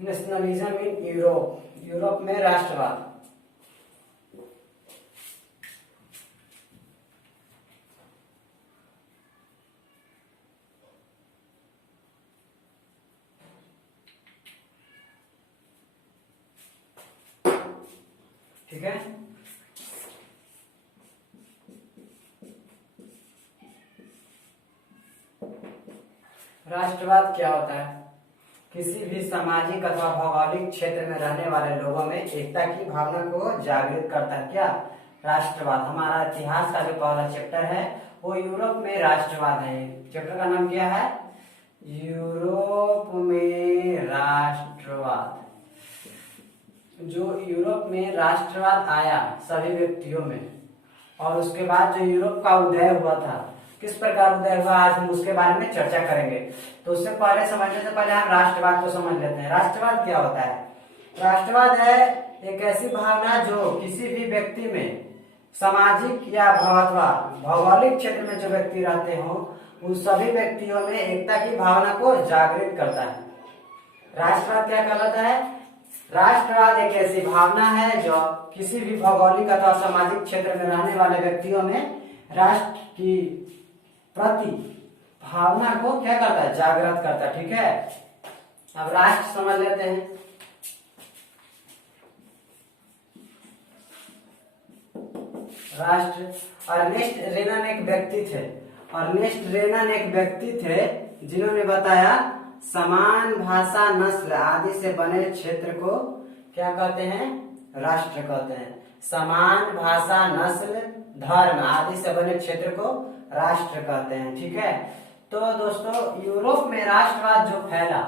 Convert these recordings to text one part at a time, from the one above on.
Nationalism in Europe, Europe में राष्ट्रवाद। ठीक है, राष्ट्रवाद क्या होता है? किसी भी सामाजिक अथवा भौगोलिक क्षेत्र में रहने वाले लोगों में एकता की भावना को जागृत करता है। क्या? राष्ट्रवाद। हमारा इतिहास का जो पहला चैप्टर है वो यूरोप में राष्ट्रवाद है। चैप्टर का नाम क्या है? यूरोप में राष्ट्रवाद। जो यूरोप में राष्ट्रवाद आया सभी व्यक्तियों में, और उसके बाद जो यूरोप का उदय हुआ था, किस प्रकार उदय हुआ, आज हम उसके बारे में चर्चा करेंगे। तो उससे पहले समझने से पहले हम राष्ट्रवाद को समझ लेते हैं। राष्ट्रवाद क्या होता है? राष्ट्रवाद है एक ऐसी भावना जो किसी भी व्यक्ति में सामाजिक या अथवा भौगोलिक क्षेत्र में जो व्यक्ति रहते हो उन सभी व्यक्तियों में एकता की भावना को जागृत करता है। राष्ट्रवाद क्या कहलाता है? राष्ट्रवाद एक ऐसी भावना है जो किसी भी भौगोलिक अथवा सामाजिक क्षेत्र में रहने वाले व्यक्तियों में राष्ट्र की प्रति भावना को क्या करता है? जागृत करता है। ठीक है, अब राष्ट्र समझ लेते हैं। राष्ट्र, अर्नेस्ट रेनन एक व्यक्ति थे। अर्नेस्ट रेनन एक व्यक्ति थे जिन्होंने बताया समान भाषा, नस्ल आदि से बने क्षेत्र को क्या कहते हैं? राष्ट्र कहते हैं। समान भाषा, नस्ल, धर्म आदि से बने क्षेत्र को राष्ट्र कहते हैं। ठीक है, तो दोस्तों यूरोप में राष्ट्रवाद जो फैला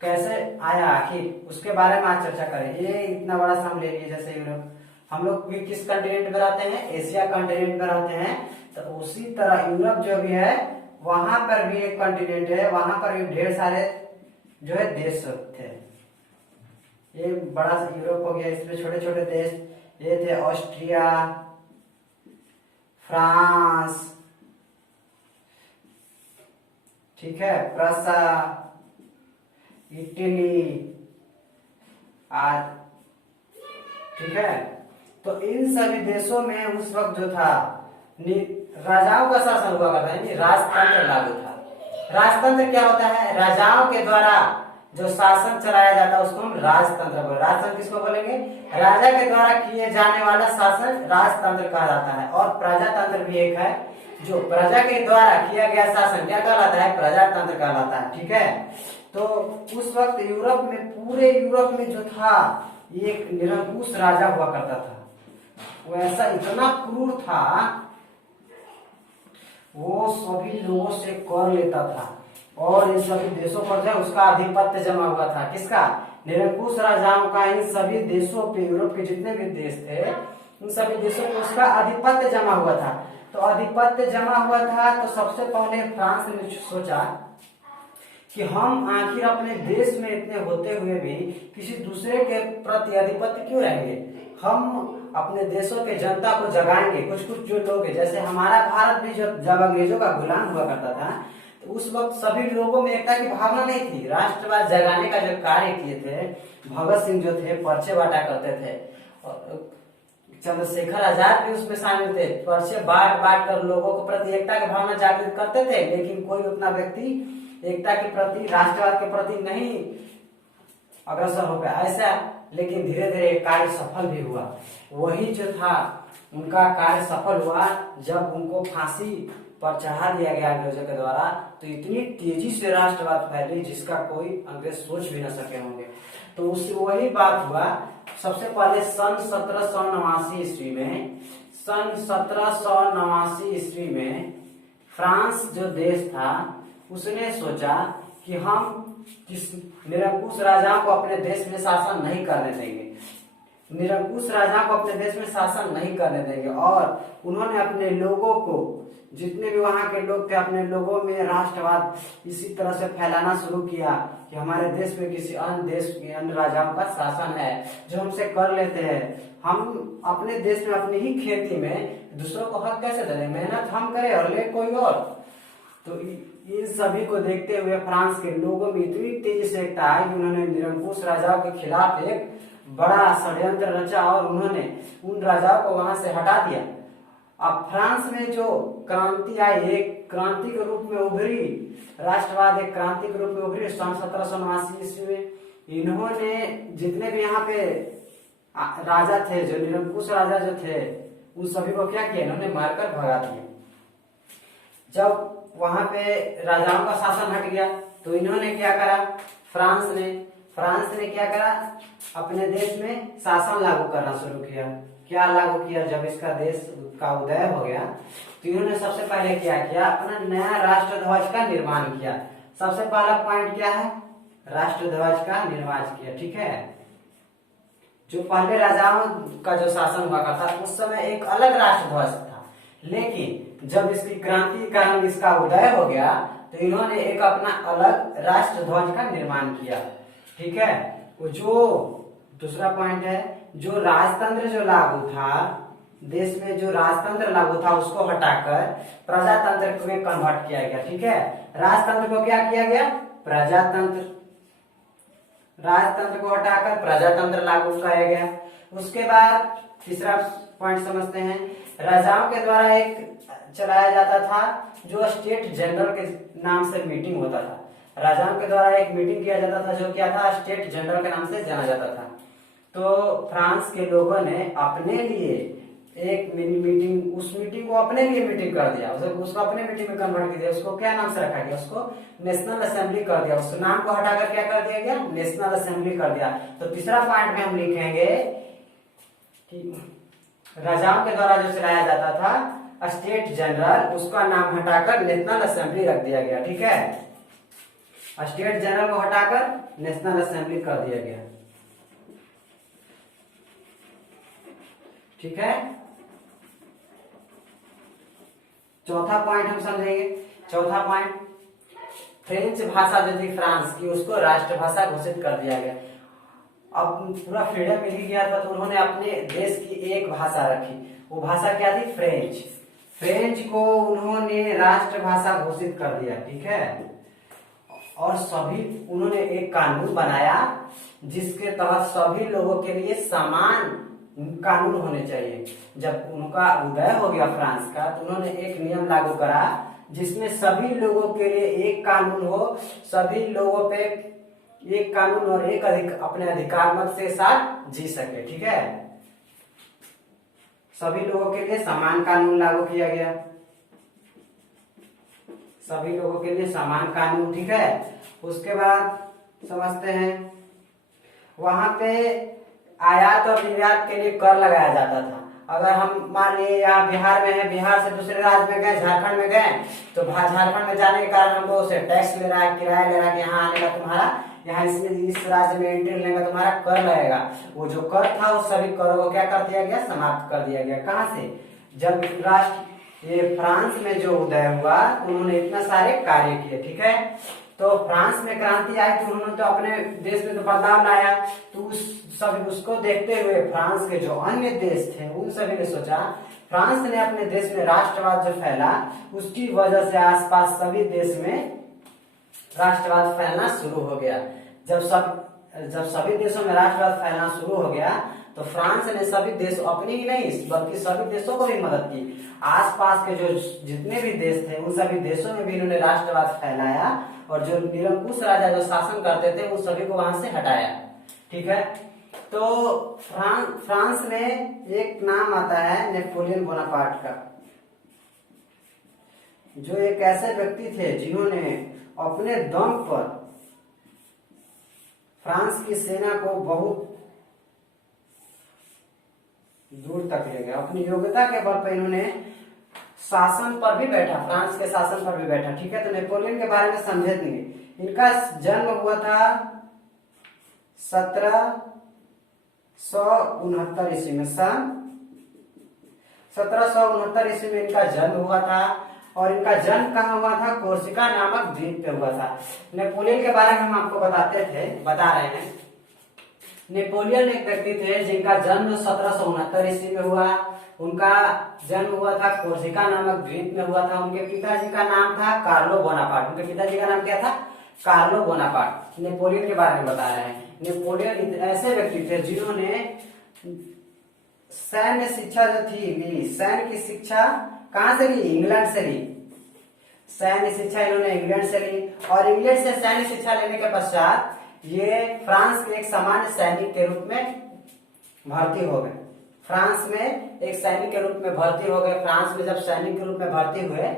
कैसे आया आखिर उसके बारे में आज चर्चा करें। ये इतना बड़ा सा हम ले लिए, जैसे यूरोप, हम लोग भी किस कंटिनेंट में रहते हैं? एशिया कंटिनेंट में रहते हैं। तो उसी तरह यूरोप जो भी है वहां पर भी एक कंटिनेंट है, वहां पर भी ढेर सारे जो है देश थे। ये बड़ा सा यूरोप हो गया, इसमें छोटे छोटे देश ये थे, ऑस्ट्रिया, फ्रांस, ठीक है, प्रसा, इटली आदि। ठीक है, तो इन सभी देशों में उस वक्त जो था राजाओं का शासन हुआ करता है, राजतंत्र लागू था। राजतंत्र क्या होता है? राजाओं के द्वारा जो शासन चलाया जाता है उसको हम राजतंत्र बोले। राजतंत्र किसको बोलेंगे? राजा के द्वारा किए जाने वाला शासन राजतंत्र कहा जाता है। और प्रजातंत्र भी एक है, जो प्रजा के द्वारा किया गया शासन क्या कहलाता है? प्रजातंत्र कहलाता है। ठीक है, तो उस वक्त यूरोप में, पूरे यूरोप में जो था एक निरंकुश राजा हुआ करता था। वो ऐसा इतना क्रूर था, वो सभी लोगों से कर लेता था और इन सभी देशों पर जो उसका आधिपत्य जमा हुआ था। किसका? निरंकुश राजाओं का इन सभी देशों पे, यूरोप के जितने भी देश थे उन सभी देशों पे उसका आधिपत्य जमा हुआ था। तो आधिपत्य जमा हुआ था तो सबसे पहले फ्रांस ने सोचा कि हम आखिर अपने देश में इतने होते हुए भी किसी दूसरे के प्रति आधिपत्य क्यों रहेंगे? हम अपने देशों के जनता को जगाएंगे। कुछ कुछ जो लोग हैं, जैसे हमारा भारत भी जब अंग्रेजों का गुलाम हुआ करता था तो उस वक्त सभी लोगों में एकता की भावना नहीं थी। राष्ट्रवाद जगाने का जो कार्य किए थे भगत सिंह जो थे, पर्चे बांटा करते थे, और चंद्रशेखर आजाद भी उसमें शामिल थे। पर्चे बांट बांट कर लोगों को प्रति एकता की भावना जागृत करते थे, लेकिन कोई उतना व्यक्ति एकता के प्रति, राष्ट्रवाद के प्रति नहीं अग्रसर हो गया ऐसा। लेकिन धीरे धीरे कार्य सफल भी हुआ। वही जो था उनका कार्य सफल हुआ जब उनको फांसी पर चढ़ा दिया गया अंग्रेजों के द्वारा। तो इतनी तेजी से राष्ट्रवाद फैली जिसका कोई अंग्रेज सोच भी न सके होंगे। तो उससे वही बात हुआ। सबसे पहले सन 1789 ईस्वी में, सन 1789 ईस्वी में फ्रांस जो देश था उसने सोचा कि हम किस निरंकुश राजाओं को अपने देश में शासन नहीं करने देंगे, निरंकुश राजाओं को अपने देश में शासन नहीं करने देंगे। और उन्होंने अपने लोगों को, जितने भी वहां के लोग थे, अपने लोगों में राष्ट्रवाद इसी तरह से फैलाना शुरू किया कि हमारे देश में किसी अन्य देश के, अन्य राजाओं का शासन है जो हमसे कर लेते हैं। हम अपने देश में अपनी ही खेती में दूसरों को हक कैसे दे दें? मेहनत हम करें और ले कोई और। तो इन सभी को देखते हुए फ्रांस के लोगों में इतनी तेजी से एकता आई कि उन्होंने निरंकुश राजाओं के खिलाफ एक बड़ा षड्यंत्र रचा और उन्होंने उन राजाओं को वहां से हटा दिया। अब फ्रांस में जो क्रांति आई, एक क्रांति के रूप में उभरी, राष्ट्रवाद एक क्रांति के रूप में उभरी सन 1789 ईस्वी में। इन्होंने जितने भी यहाँ पे राजा थे, जो निरंकुश राजा जो थे, उन सभी को क्या किया, इन्होंने मारकर भगा दिया। जब वहां पे राजाओं का शासन हट गया तो इन्होंने क्या करा, फ्रांस ने क्या करा, अपने देश में शासन लागू करना शुरू किया। क्या लागू किया, जब इसका देश का उदय हो गया तो इन्होंने सबसे पहले क्या किया, अपना नया राष्ट्र ध्वज का निर्माण किया। सबसे पहला पॉइंट क्या है, राष्ट्र ध्वज का निर्माण किया। ठीक है, जो पहले राजाओं का जो शासन हुआ करता उस समय एक अलग राष्ट्र ध्वज था, लेकिन जब इसकी क्रांति के कारण इसका उदय हो गया तो इन्होंने एक अपना अलग राष्ट्र ध्वज का निर्माण किया। ठीक है, वो जो दूसरा पॉइंट है, जो राजतंत्र जो लागू था देश में, जो राजतंत्र लागू था उसको हटाकर प्रजातंत्र में कन्वर्ट किया गया। ठीक है, राजतंत्र को क्या किया गया, राजतंत्र को हटाकर प्रजातंत्र लागू किया गया। उसके बाद तीसरा पॉइंट समझते हैं, राजाओं के द्वारा एक चलाया जाता था जो स्टेट जनरल के नाम से मीटिंग होता था। राजाओं के द्वारा एक मीटिंग किया जाता था जो क्या था, स्टेट जनरल के नाम से जाना जाता था। तो फ्रांस के लोगों ने अपने लिए एक मीटिंग, उस मीटिंग को अपने लिए मीटिंग कर दिया, उसको अपने मीटिंग में कन्वर्ट कर दिया। उसको क्या नाम से रखा गया, उसको नेशनल असेंबली कर दिया। उस नाम को हटाकर क्या कर दिया गया, नेशनल असेंबली कर दिया। तो तीसरा पॉइंट में हम लिखेंगे कि राजाओं के द्वारा जो चलाया जाता था स्टेट जनरल, उसका नाम हटाकर नेशनल असेंबली रख दिया गया। ठीक है, स्टेट जनरल को हटाकर नेशनल असेंबली कर दिया गया। ठीक है, चौथा पॉइंट हम समझेंगे। चौथा पॉइंट, फ्रेंच भाषा जो थी फ्रांस की, उसको राष्ट्रभाषा घोषित कर दिया गया। अब पूरा फ्रीडम मिल गया था तो उन्होंने अपने देश की एक भाषा रखी, वो भाषा क्या थी, फ्रेंच। फ्रेंच को उन्होंने राष्ट्रभाषा घोषित कर दिया। ठीक है, और सभी उन्होंने एक कानून बनाया जिसके तहत सभी लोगों के लिए समान कानून होने चाहिए। जब उनका उदय हो गया फ्रांस का तो उन्होंने एक नियम लागू करा जिसमें सभी लोगों के लिए एक कानून हो, सभी लोगों पे एक कानून और एक अपने अधिकार मत से साथ जी सके। ठीक है, सभी लोगों के लिए समान कानून लागू किया गया, सभी लोगों के लिए समान कानून। ठीक है, उसके बाद समझते हैं, वहां पे आयात और निर्यात के लिए कर लगाया जाता था। अगर हम मान लिए यहाँ बिहार में है, बिहार से दूसरे राज्य में गए, झारखंड में गए, तो झारखंड में जाने के कारण हमको उसे टैक्स ले रहा है, किराया ले रहा है कि यहाँ आने का तुम्हारा, यहाँ इसमें इस राज्य में एंट्री लेने का तुम्हारा कर लगेगा। वो जो कर था उस सभी करों को क्या कर दिया गया, समाप्त कर दिया गया। कहाँ से, जब राष्ट्र ये फ्रांस में जो उदय हुआ उन्होंने इतना सारे कार्य किए। ठीक है, तो फ्रांस में क्रांति आई तो उन्होंने तो अपने देश में तो बदलाव लाया, तो उसको देखते हुए फ्रांस के जो अन्य देश थे उन सभी ने सोचा, फ्रांस ने अपने देश में राष्ट्रवाद जो फैला उसकी वजह से आसपास सभी देश में राष्ट्रवाद फैलना शुरू हो गया। जब सभी देशों में राष्ट्रवाद फैलना शुरू हो गया तो फ्रांस ने सभी देश, अपनी ही नहीं बल्कि सभी देशों को भी मदद की। आसपास के जो जितने भी देश थे उन सभी देशों में भी इन्होंने राष्ट्रवाद फैलाया और जो निरंकुश राजा जो शासन करते थे उन सभी को वहां से हटाया। ठीक है, तो फ्रांस में एक नाम आता है नेपोलियन बोनापार्ट का, जो एक ऐसे व्यक्ति थे जिन्होंने अपने दम पर फ्रांस की सेना को बहुत दूर तक ले गया। अपनी योग्यता के बल पर इन्होंने शासन पर भी बैठा, फ्रांस के शासन पर भी बैठा। ठीक है, तो नेपोलियन के बारे में समझे नहीं। इनका जन्म हुआ था 1769 ईस्वी में, सन 1769 ईस्वी में इनका जन्म हुआ था। और इनका जन्म कहाँ हुआ था, कोर्सिका नामक द्वीप पे हुआ था। नेपोलियन के बारे में हम आपको बता रहे हैं। नेपोलियन एक व्यक्ति थे जिनका जन्म 1769 ईस्वी में हुआ। उनका जन्म हुआ था कोर्सिका नामक द्वीप में हुआ था। उनके पिताजी का नाम था कार्लो बोनापार्ट। उनके पिताजी का नाम क्या था? Carlo Bonaparte. नेपोलियन के बारे में बता रहे हैं। नेपोलियन ऐसे व्यक्ति थे जिन्होंने सैन्य शिक्षा जो थी ली। सैन्य की शिक्षा कहां से ली? इंग्लैंड से ली। सैन्य शिक्षा इन्होंने इंग्लैंड से ली और इंग्लैंड से सैन्य शिक्षा लेने के पश्चात ये फ्रांस के एक सामान्य सैनिक के रूप में भर्ती हो गए। फ्रांस में एक सैनिक के रूप में भर्ती हो गए। फ्रांस में जब सैनिक के रूप में भर्ती हुए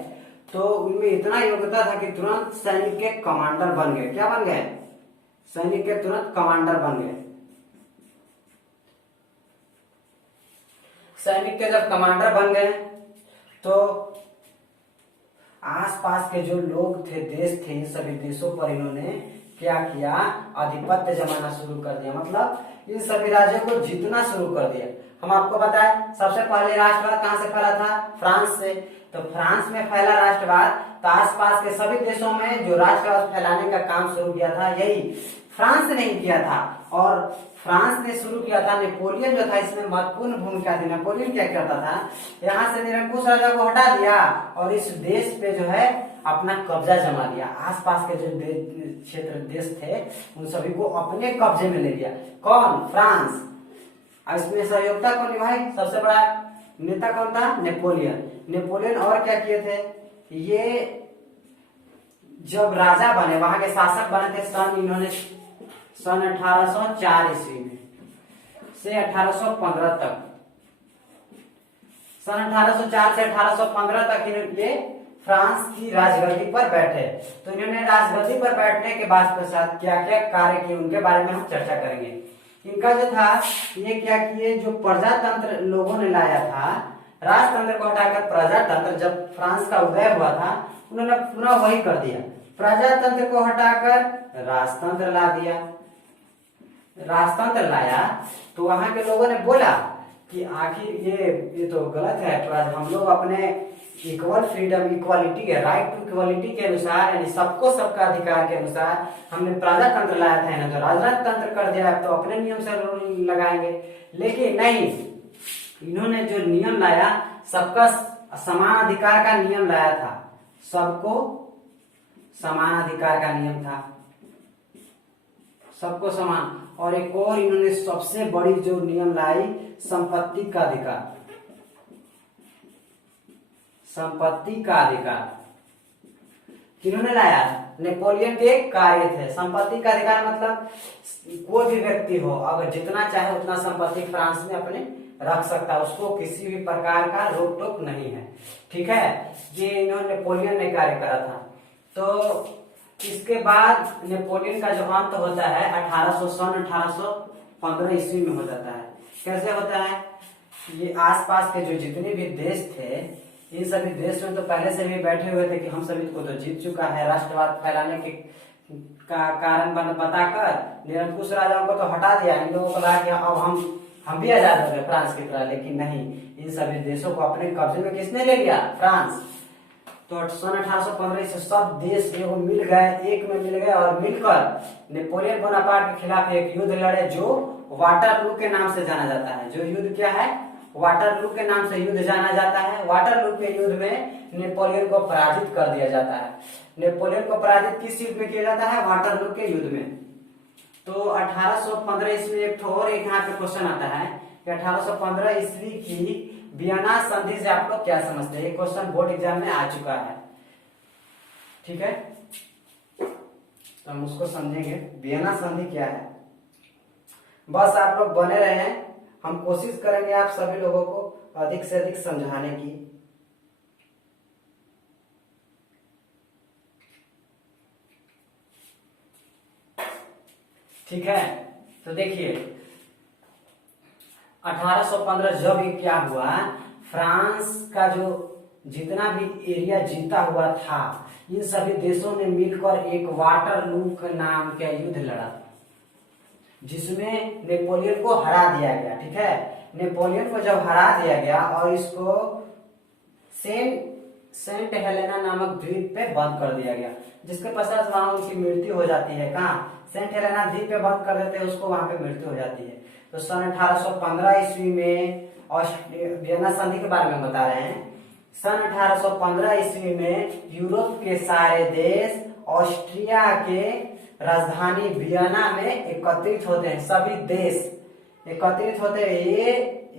तो उनमें इतना योग्यता था कि तुरंत सैनिक के कमांडर बन गए। क्या बन गए? सैनिक के तुरंत कमांडर बन गए। सैनिक के जब कमांडर बन गए तो आसपास के जो लोग थे, देश थे, इन सभी देशों पर इन्होंने क्या किया? आधिपत्य जमाना शुरू कर दिया। मतलब इन सभी राज्यों को जीतना शुरू कर दिया। हम आपको बताएं सबसे पहले राष्ट्रवाद कहां से फैला था? फ्रांस से। तो फ्रांस में फैला राष्ट्रवाद तो आसपास के सभी देशों में जो राष्ट्रवाद फैलाने का काम शुरू किया था यही फ्रांस ने ही किया था। और फ्रांस ने शुरू किया था। नेपोलियन जो था इसमें महत्वपूर्ण भूमिका थी। नेपोलियन क्या करता था? यहाँ से निरंकुश राजा को हटा दिया और इस देश पे जो है अपना कब्जा जमा लिया। आसपास के जो क्षेत्र देश थे उन सभी को अपने कब्जे में ले लिया। कौन? फ्रांस। इसमें सहयोगिता कौन निभाई? सबसे बड़ा नेता कौन था? नेपोलियन। नेपोलियन और क्या किए थे? ये जब राजा बने, वहां के शासक बने थे इन्होंने सन 1804 ईस्वी में से 1815 तक। सन 1804 से 1815 तक ये फ्रांस की राजगद्दी पर बैठे। तो इन्होंने राजगद्दी पर बैठने के बाद पश्चात क्या क्या कार्य किए उनके बारे में हम चर्चा करेंगे। इनका जो था ये क्या किए? जो प्रजातंत्र लोगों ने लाया था, राजतंत्र को हटाकर प्रजातंत्र, जब फ्रांस का उदय हुआ था उन्होंने पुनः वही कर दिया। प्रजातंत्र को हटाकर राजतंत्र ला दिया। राजतंत्र लाया तो वहां के लोगों ने बोला कि आखिर ये तो गलत है। तो आज हम लोग अपने इक्वल फ्रीडम, इक्वालिटी के राइट टू इक्वालिटी के अनुसार, यानी सबको सबका अधिकार के अनुसार हमने प्रजातंत्र लाया था ना, तो राजतंत्र कर दिया। तो अपने नियम से रूल लगाएंगे। लेकिन नहीं, इन्होंने जो नियम लाया सबका समान अधिकार का नियम लाया था। सबको समान अधिकार का नियम था, सबको समान। और एक और इन्होंने सबसे बड़ी जो नियम लाई, संपत्ति का अधिकार। संपत्ति का अधिकार किन्होंने लाया? नेपोलियन के कार्य थे। संपत्ति का अधिकार मतलब कोई भी व्यक्ति हो अगर जितना चाहे उतना संपत्ति फ्रांस में अपने रख सकता है, उसको किसी भी प्रकार का रोक टोक नहीं है। ठीक है, ये इन्होंने नेपोलियन ने कार्य करा था। तो इसके बाद नेपोलियन का जो अंत होता है 1815 ईस्वी में हो जाता है। कैसे होता है? ये आसपास के जो जितने भी देश थे इन सभी देश में तो पहले से भी बैठे हुए थे कि हम सभी को तो जीत चुका है। राष्ट्रवाद फैलाने के का कारण बताकर निरंकुश राजाओं को तो हटा दिया। इन लोगों को लगा कि अब हम भी आजाद हो गए फ्रांस की तरह। लेकिन नहीं, इन सभी देशों को अपने कब्जे में किसने ले लिया? फ्रांस। तो सन 1815 से सब देश मिल गए, एक में मिल गए और मिलकर नेपोलियन बोनापार्ट के खिलाफ एक युद्ध लड़े जो वाटरलू के नाम से जाना जाता है। जो युद्ध क्या है? वाटरलू के नाम से युद्ध जाना जाता है। वाटरलू के युद्ध में नेपोलियन को पराजित कर दिया जाता है। नेपोलियन को पराजित किस युद्ध में किया जाता है? वाटरलू के युद्ध में। तो 1815 ईस्वी एक और एक यहाँ पे क्वेश्चन आता है कि 1815 ईस्वी की वियना संधि से आप लोग क्या समझते हैं? ये क्वेश्चन बोर्ड एग्जाम में आ चुका है। ठीक है, तो हम उसको समझेंगे। वियना संधि क्या है? बस आप लोग बने रहे। हम कोशिश करेंगे आप सभी लोगों को अधिक से अधिक समझाने की। ठीक है, तो देखिए 1815 जब ये क्या हुआ, फ्रांस का जो जितना भी एरिया जीता हुआ था इन सभी देशों ने मिलकर एक वाटरलू के नाम का युद्ध लड़ा जिसमें नेपोलियन को हरा दिया गया। ठीक है, नेपोलियन को जब हरा दिया गया और इसको सेंट हेलेना नामक द्वीप पे बंद कर दिया गया, जिसके पश्चात वहां उनकी मृत्यु हो जाती है। कहाँ? सेंट हेलेना द्वीप पे बंद कर देते हैं उसको, वहां पे मृत्यु हो जाती है। तो सन 1815 ईस्वी में वियना संधि के बारे में बता रहे हैं। सन 1815 ईस्वी में यूरोप के सारे देश ऑस्ट्रिया के राजधानी वियना में एकत्रित होते हैं। सभी देश एकत्रित होते हैं।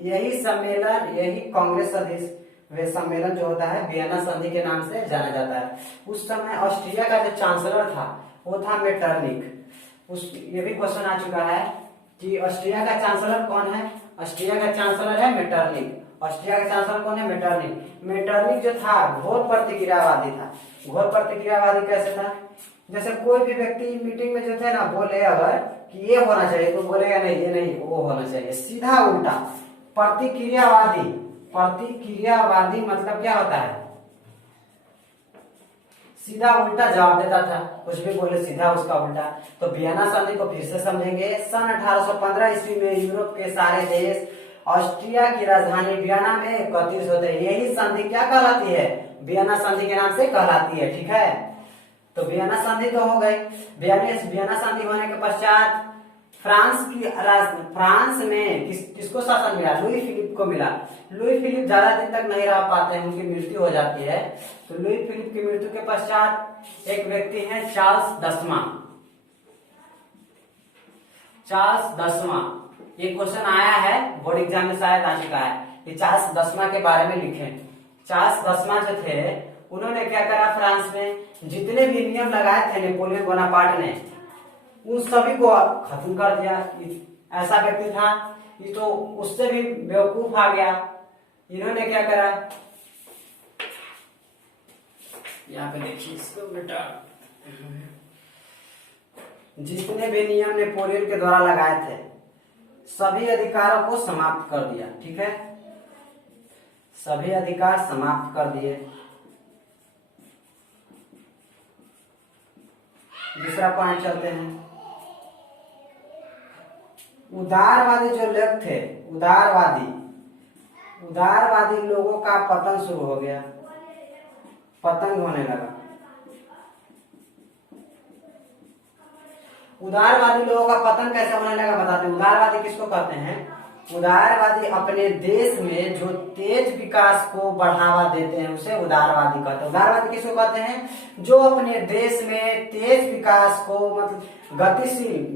यही सम्मेलन, यही कांग्रेस वे सम्मेलन जो होता है वियना संधि के नाम से जाना जाता है। उस समय ऑस्ट्रिया का जो चांसलर था वो था मेटरनिक। ये भी क्वेश्चन आ चुका है कि ऑस्ट्रिया का चांसलर कौन है। ऑस्ट्रिया का चांसलर है मेटरनिक। ऑस्ट्रिया का चांसलर कौन है? मेटरनिक। मेटरनिक जो था घोर प्रतिक्रियावादी था। घोर प्रतिक्रियावादी कैसे था? जैसे कोई भी व्यक्ति मीटिंग में जो थे ना बोले अगर कि ये होना चाहिए तो बोलेगा नहीं ये नहीं वो होना चाहिए, सीधा उल्टा। प्रतिक्रियावादी, प्रतिक्रियावादी मतलब क्या होता है? सीधा उल्टा जवाब देता था, कुछ भी बोले सीधा उसका उल्टा। तो वियना संधि को फिर से समझेंगे। सन 1815 ईस्वी में यूरोप के सारे देश ऑस्ट्रिया की राजधानी वियना में एकत्रित होते हैं। यही संधि क्या कहलाती है? वियना संधि के नाम से कहलाती है। ठीक है, तो वियना संधि तो हो गई। वियना संधि होने के पश्चात फ्रांस में किसको शासन मिला? लुई फिलिप को मिला। लुई फिलिप ज्यादा दिन तक नहीं रह पाते हैं, उनकी मृत्यु हो जाती है। तो लुई फिलिप की मृत्यु के पश्चात एक व्यक्ति है चार्ल्स दसवां। चार्ल्स दसवां, ये क्वेश्चन आया है बोर्ड एग्जाम में शायद आ चुका है कि चार्ल्स दसवां के बारे में लिखें। चार्ल्स दसवां जो थे उन्होंने क्या करा? फ्रांस में जितने भी नियम लगाए थे नेपोलियन बोनापार्ट ने उन सभी को खत्म कर दिया। ऐसा व्यक्ति था ये तो उससे भी बेवकूफ आ गया। इन्होंने क्या करा? यहाँ पे देखिए इसको बेटा, जितने भी नियम नेपोलियन के द्वारा लगाए थे सभी अधिकारों को समाप्त कर दिया। ठीक है, सभी अधिकार समाप्त कर दिए। दूसरा पॉइंट चलते हैं। उदारवादी जो लोग थे, उदारवादी लोगों का पतन शुरू हो गया, पतन होने लगा। उदारवादी लोगों का पतन कैसे होने लगा बताते हैं। उदारवादी किसको कहते हैं? उदारवादी अपने देश में जो तेज विकास को बढ़ावा देते हैं उसे उदारवादी कहते हैं। उदारवादी किसको कहते हैं? जो अपने देश में तेज विकास को, मतलब गतिशील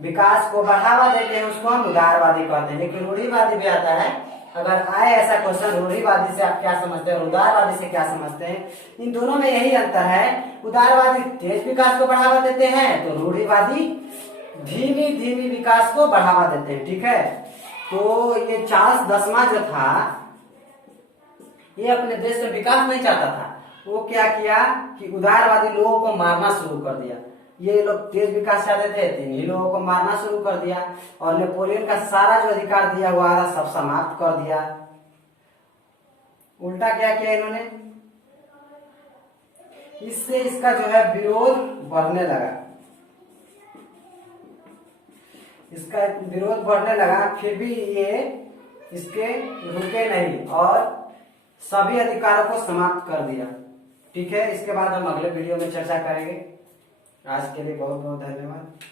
विकास को बढ़ावा देते हैं उसको हम उदारवादी कहते हैं। लेकिन रूढ़िवादी भी आता है। अगर आए ऐसा क्वेश्चन, रूढ़िवादी से आप क्या समझते हैं और उदारवादी से क्या समझते हैं? इन दोनों में यही अंतर है। उदारवादी तेज विकास को बढ़ावा देते हैं तो रूढ़िवादी धीमी धीमी विकास को बढ़ावा देते हैं। ठीक है, तो ये चार्ल्स दसवां जो था ये अपने देश में विकास नहीं चाहता था। वो क्या किया कि उदारवादी लोगों को मारना शुरू कर दिया। ये लोग तेज विकास चाहते थे तो इन्हीं लोगों को मारना शुरू कर दिया और नेपोलियन का सारा जो अधिकार दिया हुआ था सब समाप्त कर दिया। उल्टा क्या किया इन्होंने? इससे इसका जो है विरोध बढ़ने लगा। इसका विरोध बढ़ने लगा, फिर भी ये इसके रुके नहीं और सभी अधिकारों को समाप्त कर दिया। ठीक है, इसके बाद हम अगले वीडियो में चर्चा करेंगे। आज के लिए बहुत बहुत धन्यवाद।